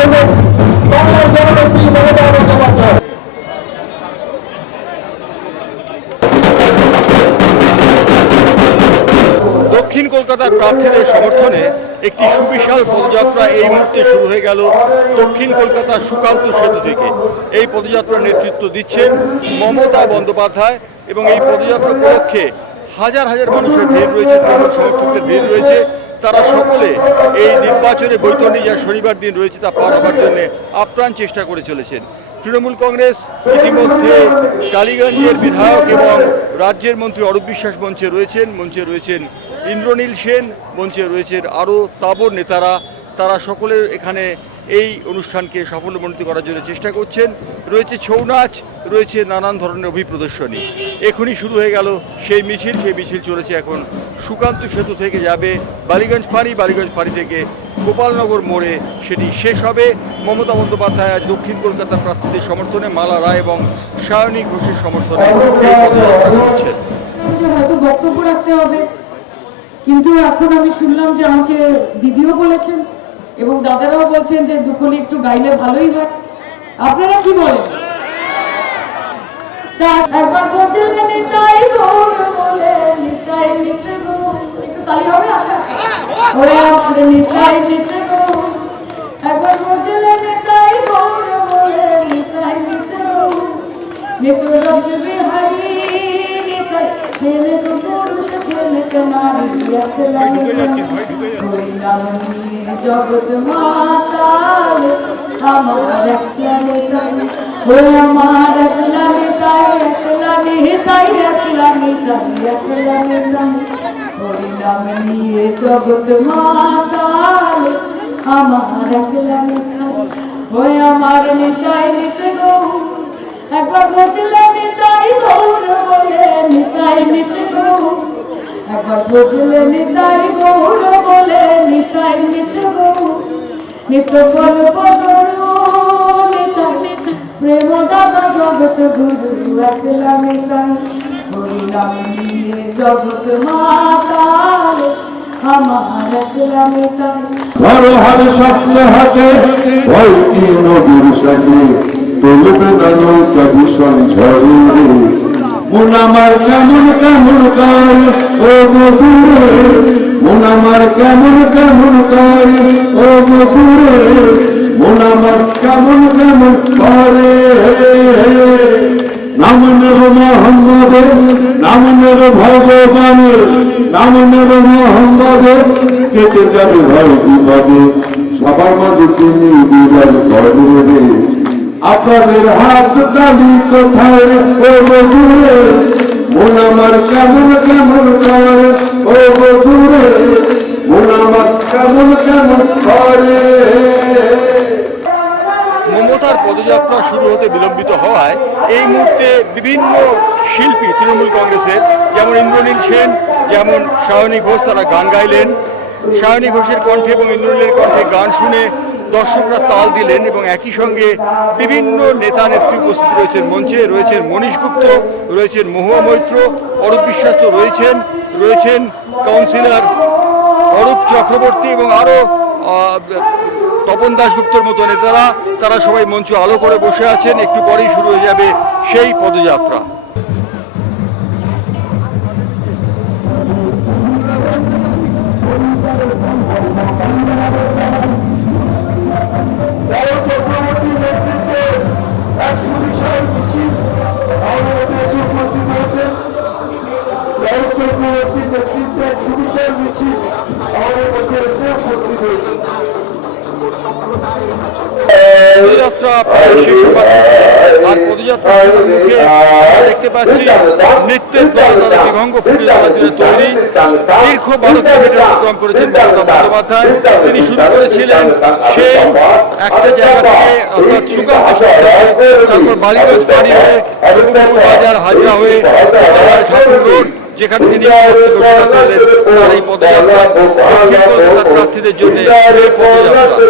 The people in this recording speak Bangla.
করবেন বাংলার জননেত্রী মমতা বন্দ্যোপাধ্যায়। দক্ষিণ কলকাতার প্রার্থীদের সমর্থনে একটি সুবিশাল পদযাত্রা এই মুহূর্তে শুরু হয়ে গেল দক্ষিণ কলকাতার সুকান্ত সেতু থেকে। এই পদযাত্রার নেতৃত্ব দিচ্ছেন মমতা বন্দ্যোপাধ্যায় এবং এই পদযাত্রা উপলক্ষে হাজার হাজার মানুষের ভিড় রয়েছে, তৃণমূল সমর্থকদের ভিড় রয়েছে। তারা সকলে এই নির্বাচনে বৈতরণী যা শনিবার দিন রয়েছে তা পার হবার জন্য আপ্রাণ চেষ্টা করে চলেছেন। তৃণমূল কংগ্রেস ইতিমধ্যে টালিগঞ্জের বিধায়ক এবং রাজ্যের মন্ত্রী অরূপ বিশ্বাস মঞ্চে রয়েছেন ইন্দ্রনীল সেন, মঞ্চে রয়েছেন আরও তাবর নেতারা। তারা সকলের এখানে এই অনুষ্ঠানকে সাফল্যমণ্ডিত করার জন্য চেষ্টা করছেন। রয়েছে ছৌ নাচ, রয়েছে নানান ধরনের অভিপ্রদর্শনী। এখনই শুরু হয়ে গেল সেই মিছিল চলেছে এখন সুকান্ত সেতু থেকে যাবে বালিগঞ্জ ফাঁড়ি থেকে গোপালনগর মোড়ে সেটি শেষ হবে। মমতা বন্দ্যোপাধ্যায় আজ দক্ষিণ কলকাতার প্রার্থীদের সমর্থনে, মালা রায় এবং সায়নী ঘোষের সমর্থনে এই পদযাত্রা করছেন। হয়তো বক্তব্য রাখতে হবে, কিন্তু এখন আমি শুনলাম যে আমাকে দিদিও বলেছেন এবং দাদারাও বলছেন যে দুকলি একটু গাইলে ভালোই হয়। আপনারা কি বলেন? একবার বলছিলেন নিতাই গৌর বলে নিতাই নিতে গৌর, একটু তালি হবে? ওরে আমার নিতাই নিতে গৌর, একবার বলছিলেন নিতাই গৌর বলে নিতাই নিতে গৌর, নিত রস বিহারী নিতাই খেলে তো পুরুষ খেলে তো নারী একলা হরি নাম নিয়ে জগৎ মাতাল আমার একলা নিতাই, ওরে আমার একলা নিতাই, একলা নিতাই, একলা নিতাই, একলা নিতাই, হরি নাম নিয়ে জগৎ মাতাল আমার একলা নিতাই, ওরে আমার নিতাই নিতে গৌর, একবার বুঝলে নিতাই গৌর বলে নিতাই নিতে গৌর, একবার বুঝলে নিতাই গৌর বলে নিতাই নিতে গৌর, নিত্য ফল বদরু নিতাই প্রেম দাদা জগৎ গুরু একলা নিতাই, হরি নাম নিয়ে জগৎ মাতাল আমার একলা নিতাই। ধরো হাতে স্বপ্ন হাতে ওই কি নদীর সাথে চলবে না নৌকা ভীষণ ঝড়ে রে, মন আমার কেমন কেমন করে ও মধুরে, মন আমার কেমন কেমন করে ও মধুরে, মন আমার কেমন কেমন করে। নাম নেব মোহাম্মদের, নাম নেব ভগবানের, নাম নেব মোহাম্মদের, কেটে যাবে ভয় বিপদে, সবার মাঝে তিনি বিরাজ করবে। আপনাদের হাত তালি কোথায় ও মধুরে, মন আমার কেমন কেমন করে ও মধুরে, মন আমার কেমন কেমন করে। মমতার পদযাত্রা শুরু হতে বিলম্বিত হওয়ায় এই মুহূর্তে বিভিন্ন শিল্পী তৃণমূল কংগ্রেসের, যেমন ইন্দ্রনীল সেন, যেমন সায়নী ঘোষ, তারা গান গাইলেন। সায়নী ঘোষের কণ্ঠে এবং ইন্দ্রনীলের কণ্ঠে গান শুনে দর্শকরা তাল দিলেন এবং একই সঙ্গে বিভিন্ন নেতা নেত্রী উপস্থিত রয়েছেন মঞ্চে। রয়েছেন মনীশ গুপ্ত, রয়েছেন মহুয়া মৈত্র, অরূপ বিশ্বাস তো রয়েছেন কাউন্সিলর অরূপ চক্রবর্তী এবং আরও তপন দাশগুপ্তর মতো নেতারা। তারা সবাই মঞ্চ আলো করে বসে আছেন। একটু পরেই শুরু হয়ে যাবে সেই পদযাত্রা। চক্রবর্তীর নেতৃত্বে এক সুবিশাল মিছিল আমাদের দেশে উপস্থিত হয়েছে। চক্রবর্তীর নেতৃত্বে এক সুবিশাল মিছিল আমাদের মধ্যে এসে উপস্থিত হয়েছে। পদযাত্রা শেষ হবার আর পদযাত্রার মুখে দেখতে পাচ্ছি নৃত্যের দল, তারা বিভঙ্গ ফুটিয়ে দেওয়ার জন্য তৈরি। দীর্ঘ 12 কিলোমিটার অতিক্রম করেছেন মমতা বন্দ্যোপাধ্যায়। তিনি শুরু করেছিলেন সেই একটা জায়গা থেকে, অর্থাৎ সুকান্ত সেতু, তারপর বালিগঞ্জ ফাঁড়ি হয়ে রঘুপুর বাজার, হাজরা হয়ে ঠাকুর রোড, যেখানে তিনি ঘোষণা করলেন তার এই পদযাত্রা দক্ষিণ কলকাতার প্রার্থীদের জন্য এই পদযাত্রা।